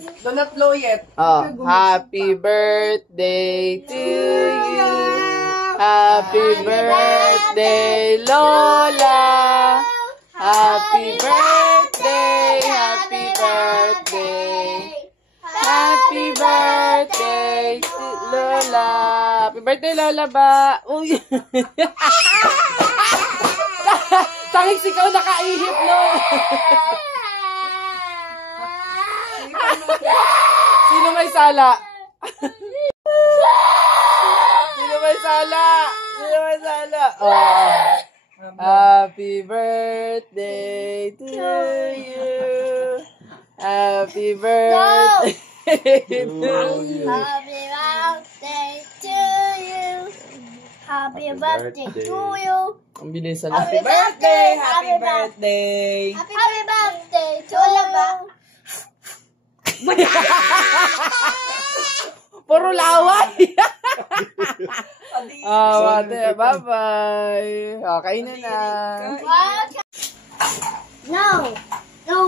Do not blow yet. Oh, happy birthday to you. Happy birthday, Lola. Happy birthday, happy birthday. Happy birthday to Lola. Happy birthday, Lola ba? Uy. Tanging sikaw nakaihip, no? Sino may sala? Sino may sala? Sino may sala? Oh. Happy birthday to you. Happy birthday to you. Happy birthday to you. Happy birthday to you. Ang bilis sa Happy birthday! Happy birthday! Happy birthday to you. Puro laway. Bye-bye. Okay na na. No. No.